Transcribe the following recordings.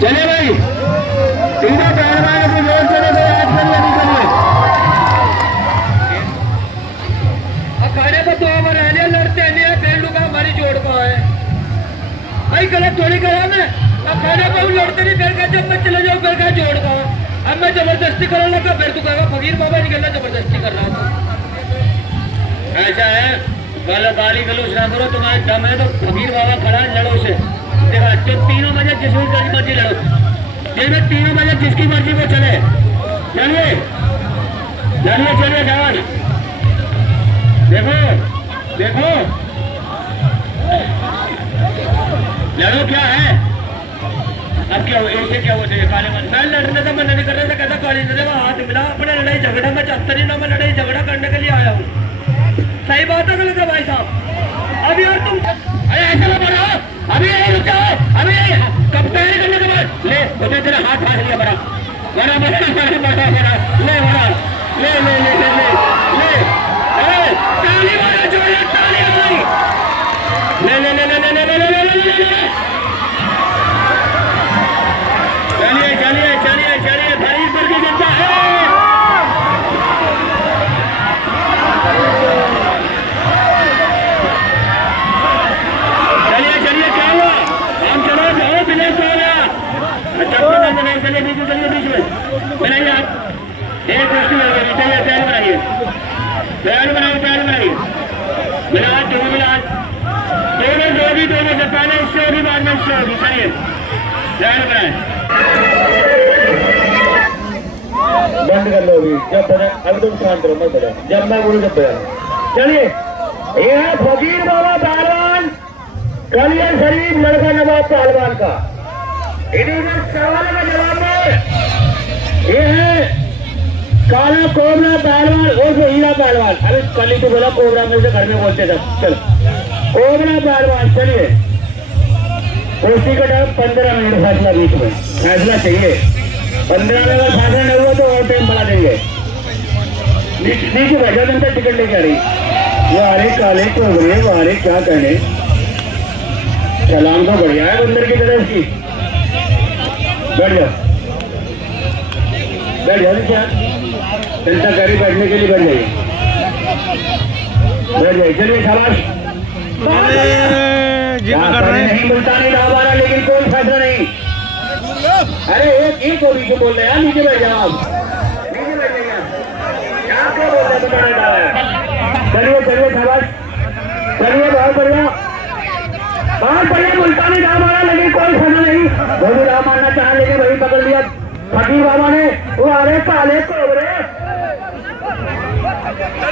चले भाई तीनों पहलवान को जोर चले गए आज करिए नहीं करिए अखाड़े पर तो ओवर है लड़ते नहीं है पेंडू का हमारी जोड़ का है भाई गलत थोड़ी करा मैं अखाड़े पर लड़ते नहीं फिर कहते मैं चले जाऊँ फिर कहा जोड़ का अब मैं जबरदस्ती करने लगा फिर तू कहेगा फकीर बाबा निकलना जबरदस्ती कर रहा था ऐसा है गाली गलोच ना करो तुम्हारे दम है तो फकीर बाबा खड़ा लड़ो से देखा जो तीनों बजे जिसकी मर्जी लड़ो जिसमें तीनों बजे जिसकी मर्जी वो चले चलिए चलिए चलिए जवान देखो देखो लड़ो क्या है अब क्या ऐसे क्या हो जाए काले मन मैं लड़ने से मन नहीं कर रहा था कहता काली ने हाथ मिला अपने लड़ाई झगड़ा में चाहता नहीं ना मैं लड़ाई झगड़ा करने के लिए आया हूँ सही बात है गलत है भाई साहब अब यार तुम अरे ऐसा ना बनाओ अभी यही रुकाओ अभी कब तैयारी करने के बाद ले मुझे तेरा हाथ फाड़ लिया बड़ा बड़ा बड़ा बड़ा बड़ा बड़ा ले बड़ा ले ले ले ले ले ले ताली मारो जोड़े ताली मारी ले ले ले ले ले ले ले ले ले चलिए चलिए चलिए चलिए भाई पर की जनता है एक प्रश्न तैयार बनाइए तैयार बनाइए मिलाद दोनों मिलाद दोनों जोड़ी दोनों से पहले इससे होगी बाद में इससे होगी चलिए तैयार बनाए बंद कर लो अभी जब बना अब तुम शांत रहो मत बजा जब मैं बोलूं जब बजा चलिए ये है फकीर बाबा पहलवान कलियर शरीफ लड़का नवाब पहलवान का इन्हीं सवाल का जवाब में ये है काला कोबरा पहलवान और हीरा पहलवान अरे कल ही तो बोला कोबरा में से घर में बोलते सब चल कोबरा पहलवान चलिए कुश्ती का टाइम 15 मिनट फैसला बीच में फैसला चाहिए 15 में अगर फैसला नहीं हुआ तो और टाइम बढ़ा देंगे नीचे बैठा जनता टिकट लेके आ रही वारे काले कोबरे वारे क्या कहने सलाम तो बढ़िया है बंदर की तरफ की बैठ जाओ क्या जनता गाड़ी बैठने के लिए बैठ जाइए चलिए शाबाश नहीं मिलता नहीं रहा हमारा लेकिन कोई फैसला नहीं अरे एक को नीचे बोल रहे हैं नीचे बैठ जाओ नीचे बैठ जाइए क्या क्या बोल रहे तुम्हारा चलिए चलिए शाबाश चलिए बहुत बढ़िया मिलता नहीं रहा हमारा लेकिन कोई फैसला नहीं वो भी राह मारना चाह लेकिन वही पकड़ लिया फकीर बाबा ने वो अरे काले कोबरे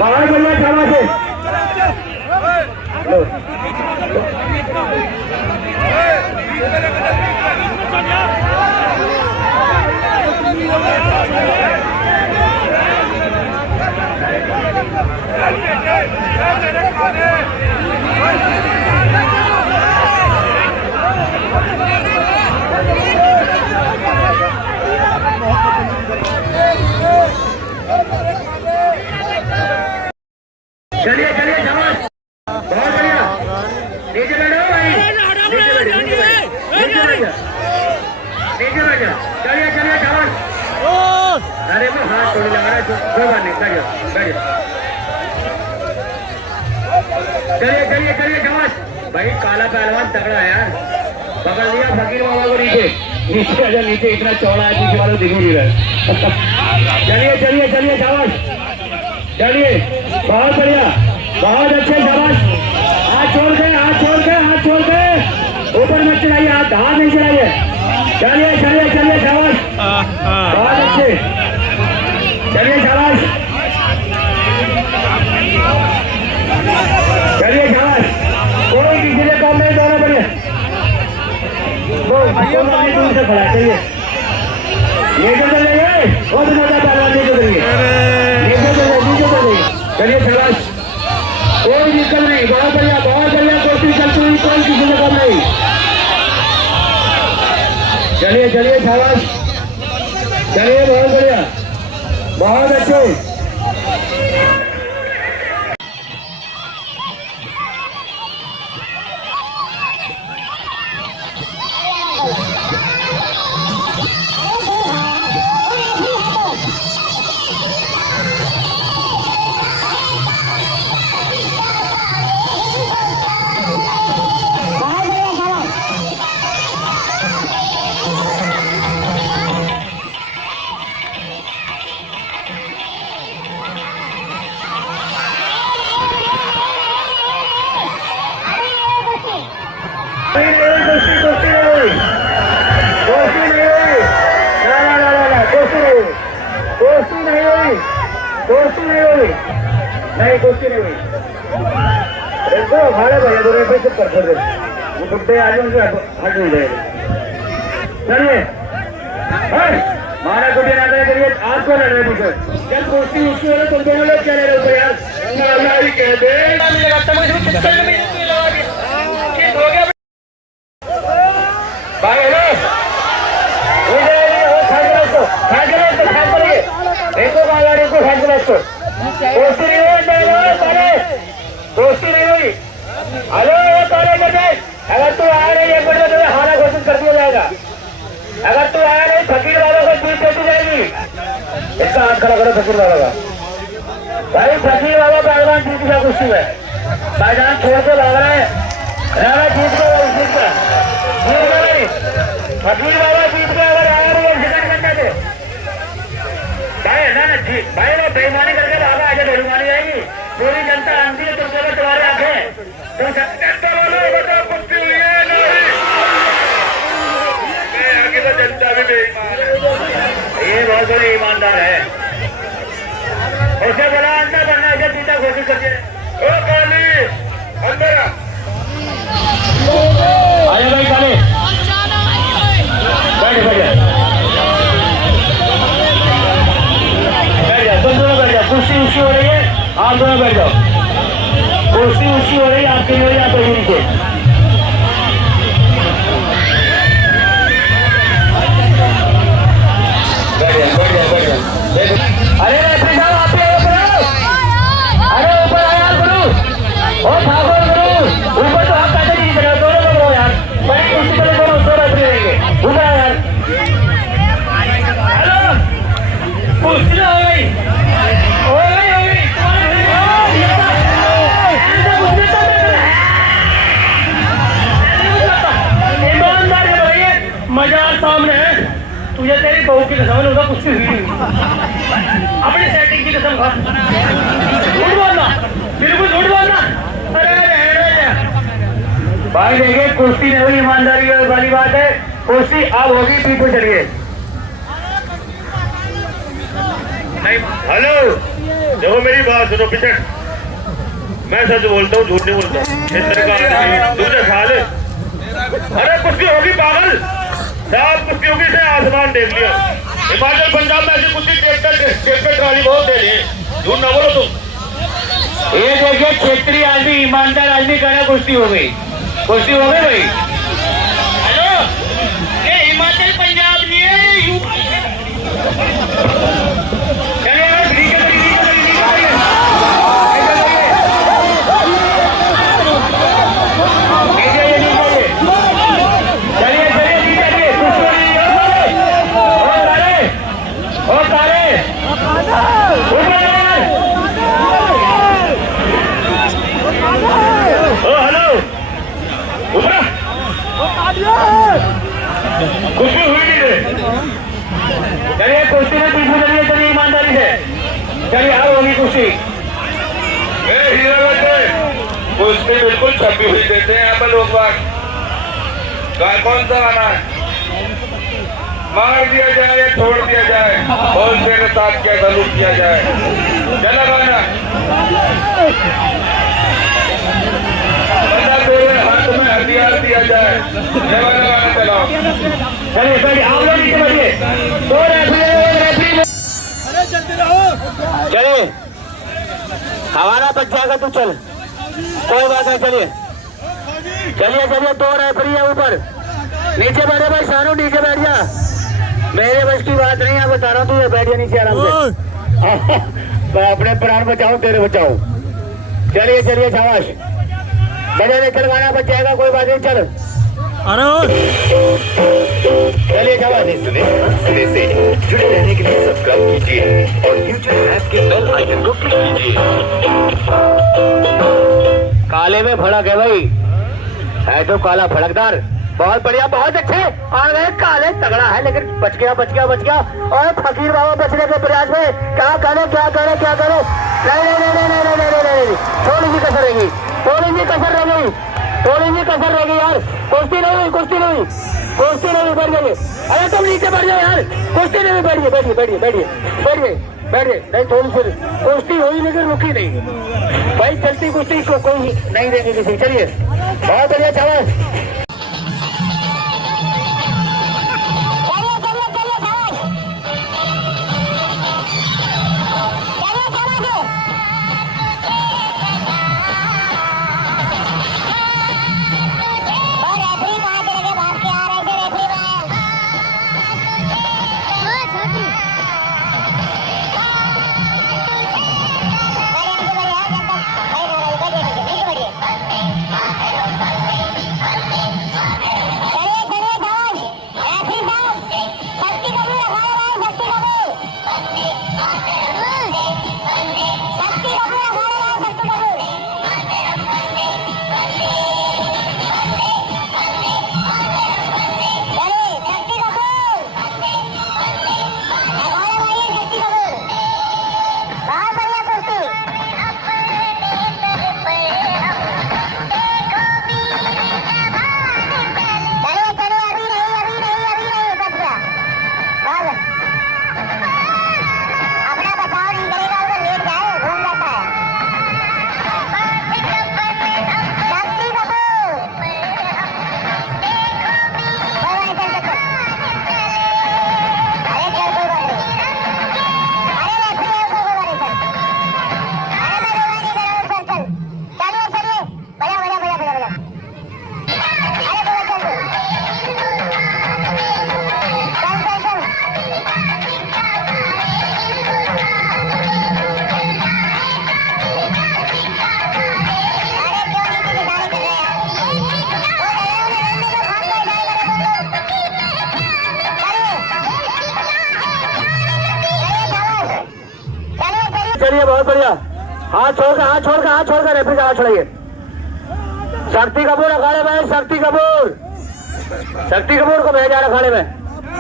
बाहर बढ़िया छावा से चलिए चलिए शाबाश बहुत बढ़िया नीचे बैठो भाई नीचे बैठ जा चलिए चलिए शाबाश अरे मैं हाथ थोड़ी लगा रहा है कोई बात नहीं बैठ जाओ चलिए चलिए चलिए शाबाश भाई काला पहलवान तगड़ा है यार पकड़ लिया फकीर बाबा को नीचे नीचे आजा नीचे इतना चौड़ा है पीछे वालों दिख नहीं रहा चलिए चलिए चलिए शाबाश चलिए बहुत बढ़िया बहुत अच्छे शाबाश हाथ छोड़ के ऊपर मत चलाइए हाथ नहीं चलाइए चलिए चलिए चलिए शाबाश बहुत अच्छे चलिए शाबाश चलिए शाबाश कोई किसी से काम नहीं दोनों बढ़िया दूर से खड़ा चाहिए ये तो चलेंगे बहुत मजा पहलवान नहीं चलेंगे चलिए शाबाश कोई दिक्कत नहीं बहुत बढ़िया कोशिश चलती हुई कोई किसी से कम नहीं चलिए चलिए शाबाश चलिए बहुत बढ़िया बहुत अच्छे कुश्ती कुश्ती नहीं हुई, कुश्ती नहीं हुई, ना कुश्ती नहीं हुई, कुश्ती नहीं हुई, कुश्ती नहीं हुई, नहीं कुश्ती नहीं हुई। देखो हमारे भैया दो रुपये चुप कर दे, वो बुढ़े आ जाए उनसे हट नहीं जाएगा। चलिए मारा कुटिया नाटक करिए, आपको लड़ रहे पीछे जब कुश्ती उसकी हो तुम दोनों लोग चले रहे हो यार, ही कह दे भाई देखो गाड़ी को दोस्ती नहीं हुई, दोस्ती नहीं हुई। हेलो अगर तू आया नहीं एक मिनट में हारा घोषित कर दिया जाएगा। अगर तू आया नहीं फकीर वालों को जीत देती जाएगी। इसका हाथ खड़ा करो फकीर वालों का। भाई फकीर वालों का पहलवान जीत गया कुश्ती में, मैदान छोड़ के भाग रहे हैं, जीत गया जीत गया फकीर वाला जीत गया। अगर आया नहीं एक्सीडेंट करने से भाई ना भाई लोग बेईमानी करके भागा, आगे बेईमानी आएगी, पूरी जनता आंधी है तुमको में तुम्हारे आंखें तुम जनता वालों बताओ कुश्ती हुई है नहीं, आगे तो जनता भी बेईमान है, ये बहुत बड़े ईमानदार है। उसे बड़ा अंदर बनना है, जीता घोषित करके ओ काली अंदर आया भाई काले बैठ जा तुम दोनों बैठ जाओ, कुर्सी ऊंची हो रही है, आप दोनों बैठ जाओ, कुर्सी ऊंची हो रही है आपके लिए या तो नीचे। अरे रेफरी साहब आप ऊपर आओ, अरे ऊपर आओ यार गुरु, ओ ठाकुर गुरु ऊपर तो आप कैसे नहीं चले, दोनों लोग हो यार, बड़ी कुर्सी पर दोनों दो रेफरी रहेंगे, ऊपर आओ यार। हेलो कुर्सी हो गई, ईमानदार है भाई, मजार सामने है, तुझे तेरी बहू की कसम होगा कुछ अपनी सेटिंग की कसम खा, झूठ बोलना बिल्कुल झूठ बोलना। अरे भाई देखिए कुश्ती नहीं हुई, ईमानदारी वाली बात है, कुश्ती अब होगी, पीछे चलिए। हेलो देखो मेरी बात सुनो पिछड़, मैं सच बोलता हूँ झूठ नहीं बोलता, तुमने खा ले। अरे कुश्ती होगी पागल साहब, कुश्ती होगी से आसमान देख लिया, हिमाचल पंजाब में ऐसी कुश्ती ट्रैक्टर ट्राली बहुत दे रही है, झूठ ना बोलो तुम। ये देखिए क्षेत्रीय आदमी ईमानदार आदमी कह रहा कुश्ती हो गई, कुश्ती हो गई भाई। हेलो ये हिमाचल पंजाब नहीं है, खुशी हुई नहीं, चलिए कुश्ती में पीछे चलिए, चलिए ईमानदारी से चलिए, अब होगी कुश्ती। कुश्ती बिल्कुल छपी हुई देते हैं यहाँ पर लोग बाग, कौन सा गाना है, मार दिया जाए या छोड़ दिया जाए, बहुत मेरे साथ क्या सलूक किया जाए, चला गाना हाथ में हथियार दिया जाए, ये वाला गाना चलाओ। चलिए चलिए आप लोग नीचे बैठिए, दो रेफरी अरे चलते रहो, चलिए हमारा बच जाएगा, तू चल कोई बात नहीं, चलिए चलिए चलिए, दो रेफरी है ऊपर, नीचे बैठे भाई शानू, नीचे बैठ जा, मेरे बस की बात नहीं है, बता रहा हूँ, तू बैठ जा नीचे आराम से, अपने प्राण बचाओ तेरे बचाओ। चलिए चलिए शाबाश, बजा नहीं करवाना बच जाएगा, कोई बात नहीं, चल चलिए शाबाश। से जुड़े रहने के लिए सब्सक्राइब कीजिए और यूट्यूब ऐप के बेल आइकन को क्लिक कीजिए। काले में भड़क है भाई, है तो काला भड़कदार, बहुत बढ़िया, बहुत अच्छे आ गए, काले तगड़ा है लेकिन बच गया बच गया बच गया। और फकीर बाबा बचने के प्रयास में क्या करो क्या करो क्या करो, नहीं नहीं नहीं नहीं नहीं नहीं नहीं, थोड़ी सी कसर रहेगी, थोड़ी सी कसर रह गई, थोड़ी सी कसर रहेगी यार, कुश्ती नहीं हुई, कुश्ती नहीं हुई, कुश्ती नहीं हुई, बैठ जाइए। अरे तुम नीचे बैठ जाओ यार, कुश्ती नहीं हुई, बैठिए बैठिए बैठिए बैठिए बैठिए बैठिए। नहीं थोड़ी सी कुश्ती हुई लेकिन रुकी नहीं भाई, चलती कुश्ती को कोई नहीं देंगे किसी। चलिए बहुत बढ़िया शाबाश। चलिए बहुत बढ़िया। हाथ छोड़कर हाथ छोड़कर हाथ छोड़कर रेफरी का हाथ छोड़िए। शक्ति कपूर अखाड़े में, शक्ति कपूर, शक्ति कपूर को भेजा अखाड़े में,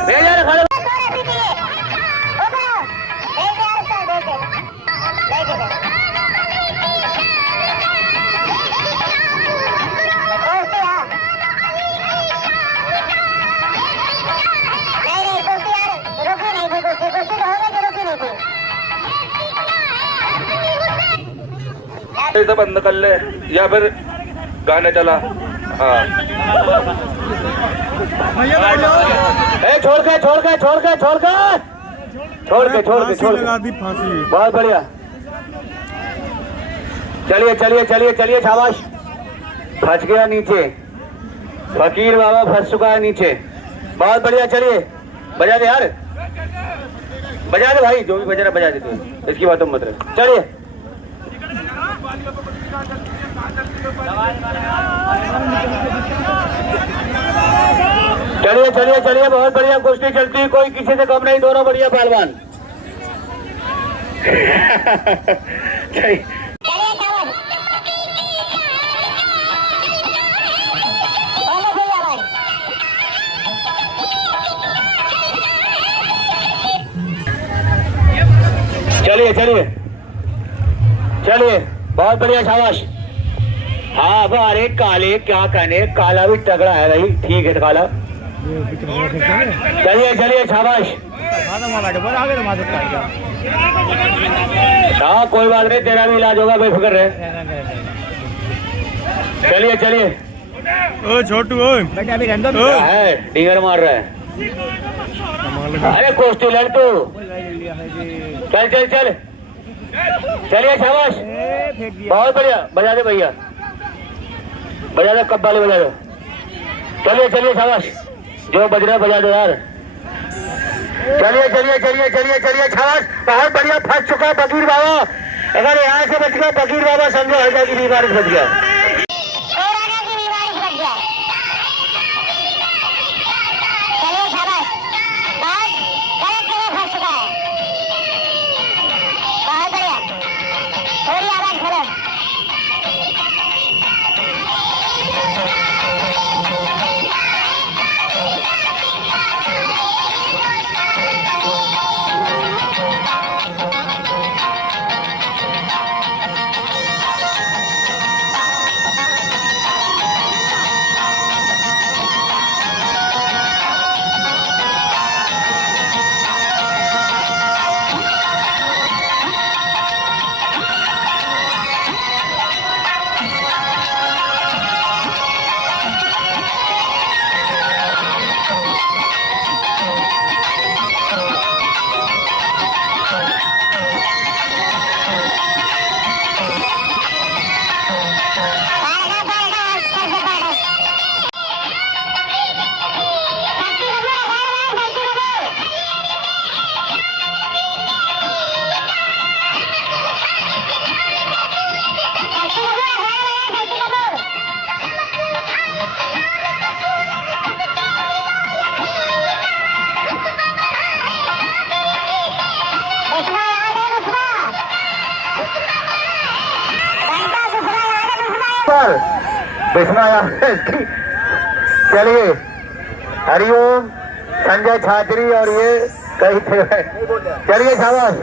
भेजा अखाड़े में। इसे बंद कर ले या फिर गाने चला। हाँ छोड़ के छोड़ के छोड़ के छोड़ के छोड़ के छोड़ के छोड़ के बहुत बढ़िया। चलिए चलिए चलिए चलिए शाबाश। फंस गया नीचे, फकीर बाबा फंस चुका है नीचे। बहुत बढ़िया। चलिए बजा दे यार, बजा दे भाई, जो भी बजा रहा बजा दे तू, इसकी बात मत रहे। चलिए चलिए चलिए चलिए बहुत बढ़िया कुश्ती चलती, कोई किसी से कम नहीं, दोनों बढ़िया पहलवान। चलिए चलिए चलिए बहुत बढ़िया शाबाश। हाँ अरे काले क्या कहने, काला भी तगड़ा है भाई, ठीक है काला। चलिए चलिए शाबाश। हाँ कोई बात नहीं, तेरा भी इलाज होगा, बेफिक्र रहे। चलिए चलिए। ओ छोटू है डिंगर मार रहा है। अरे कुश्ती लड़ तू, चल चल चल। चलिए शाबाश बहुत बढ़िया। बजा दे भैया, बजा दो, कब्बाली बजा दो। चलिए चलिए शाबाश, जो बज रहा है बजा दो यार। चलिए चलिए चलिए चलिए चलिए शाबाश बहुत बढ़िया। फंस चुका है फकीर बाबा, अगर यहाँ से बच गया फकीर बाबा समझो हृदय की बीमारी से बच गया। विस्मया इसकी। चलिए हरिओम संजय छात्री और ये कई थे। चलिए शाबाश,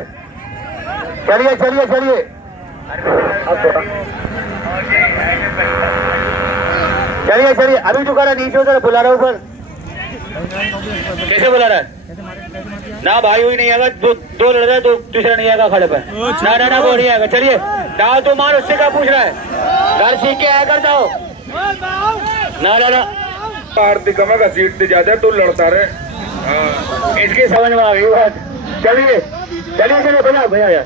चलिए चलिए चलिए। चलिए चलिए अभी जो करा नीचे उधर बुला रहा ऊपर। कैसे बुला रहा है ना भाई? हुई नहीं आएगा, दो लड़ रहे, दो तीसरा नहीं आएगा खड़े पे। ना वो नहीं आएगा। चलिए दाव तो मार, उससे क्या पूछ रहा है? घर सीख के आया करता हो ना। आरती कम है, सीट ज्यादा तू लड़ता रहे। इसकी समझ में आ गई बात। चलिए चलिए चलिए भैया भैया यार।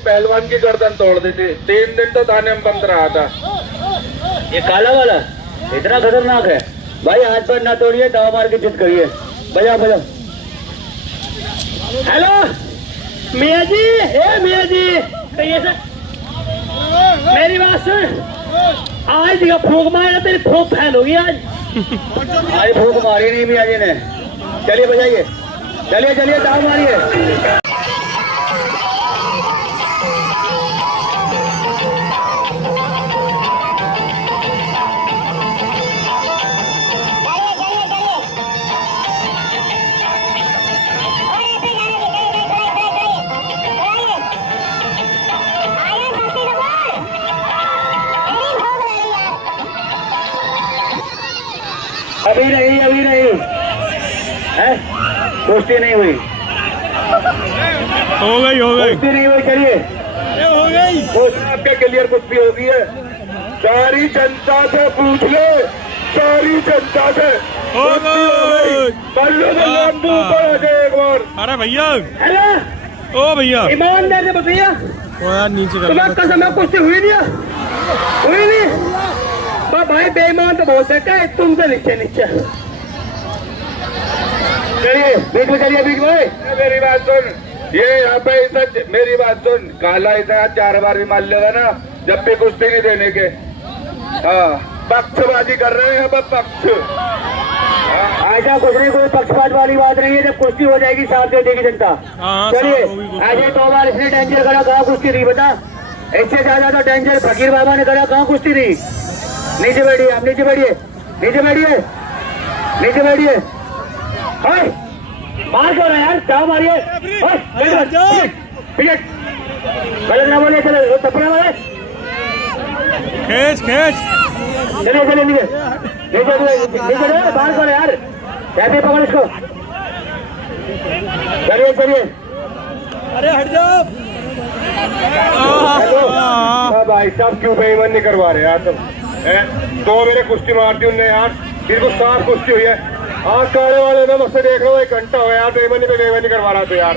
पहलवान की गर्दन तोड़ दी थी। 3 दिन तो थाने में बंद रहा था। ये काला वाला इतना खतरनाक है भाई। हाथ पर ना तोड़िए, दवा मार के चित करिए। बजाओ बजाओ। हेलो मियाँ जी, ए मियाँ जी, कहिए सर। मेरी बात सुन, आज दिखा फूंक मारा, तेरी फूंक फैल होगी आज। आज फूंक मारी नहीं मियाँ जी ने। चलिए बजाइए, चलिए चलिए दवा मारिए। अभी नहीं है, कुश्ती नहीं हुई, हो गई कुश्ती नहीं हुई। चलिए हो गई। आपके क्लियर कुश्ती होगी है। सारी जनता से पूछ ले, सारी जनता से हो गई। एक बार। अरे भैया, हेलो ओ भैया, ईमानदार से बताइए, ओ यार नीचे कर तुम्हें कसम कुश्ती हुई नहीं। तो भाई बेईमान तो बहुत है, तुमसे नीचे नीचे। चलिए बीच में, चलिए बीच में। मेरी बात सुन, ये यहाँ पे ऐसा, मेरी बात सुन, काला ऐसा 4 बार भी मान लेगा ना, जब भी कुश्ती नहीं देने के। हाँ, पक्षबाजी कर रहे हैं यहाँ पर, पक्ष। ऐसा कुछ नहीं, कोई पक्षपात वाली बात नहीं है। जब कुश्ती हो जाएगी साथ दे देगी जनता। चलिए ऐसे 2 बार इसने डेंजर करा, कहाँ कुश्ती रही बता? इससे ज्यादा तो डेंजर फकीर बाबा ने करा, कहाँ कुश्ती रही? नीचे बैठिए, आप नीचे बैठिए, नीचे बैठिए, नीचे बैठिए। मार क्यों रहे यार, क्या मारिए? गलत ना बोलिए, चलो तपना मारे। खींच चलिए चलिए नीचे बाहर करो यार, कैसे पकड़ इसको। चलिए चलिए, अरे हट जाओ। हाँ भाई साहब क्यों बेईमान नहीं करवा रहे यार तुम? तो मेरे कुश्ती मारती उनने यार, बिल्कुल साफ कुश्ती हुई है। आज काले वाले में मुझसे देख रहा हूँ 1 घंटा हो यार, बेईमानी पे बेईमानी करवा रहा था यार।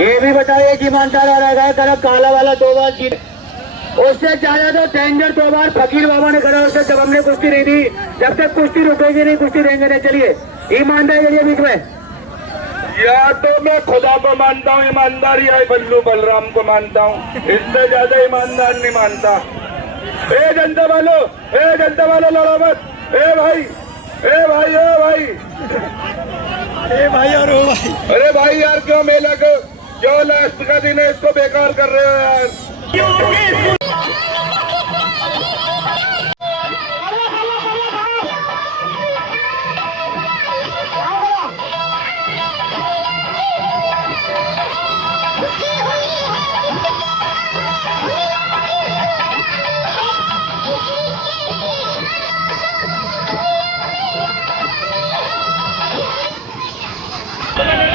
ये भी बताइए कि ईमानदार आ रहा है तरफ काला वाला 2 बार जीत, उससे ज्यादा तो डेंजर 2 बार फकीर बाबा ने करा उससे, जब हमने कुश्ती नहीं दी, जब तक कुश्ती रुकेगी नहीं कुश्ती देंगे नहीं। चलिए ईमानदारी करिए बीच में। या तो मैं खुदा को मानता हूँ ईमानदारी, या बल्लू बलराम को मानता हूँ, इससे ज्यादा ईमानदार नहीं मानता। ए जनता वालों लड़ो मत। ए भाई ए भाई ए भाई ए भाई और ओ भाई, अरे भाई यार क्यों मेला को, क्यों लास्ट का दिन है इसको बेकार कर रहे हो यार।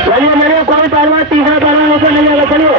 चलिए मेरे कोई पहलवान तीसरा पहलवान ऊपर नहीं आएगा। चलिए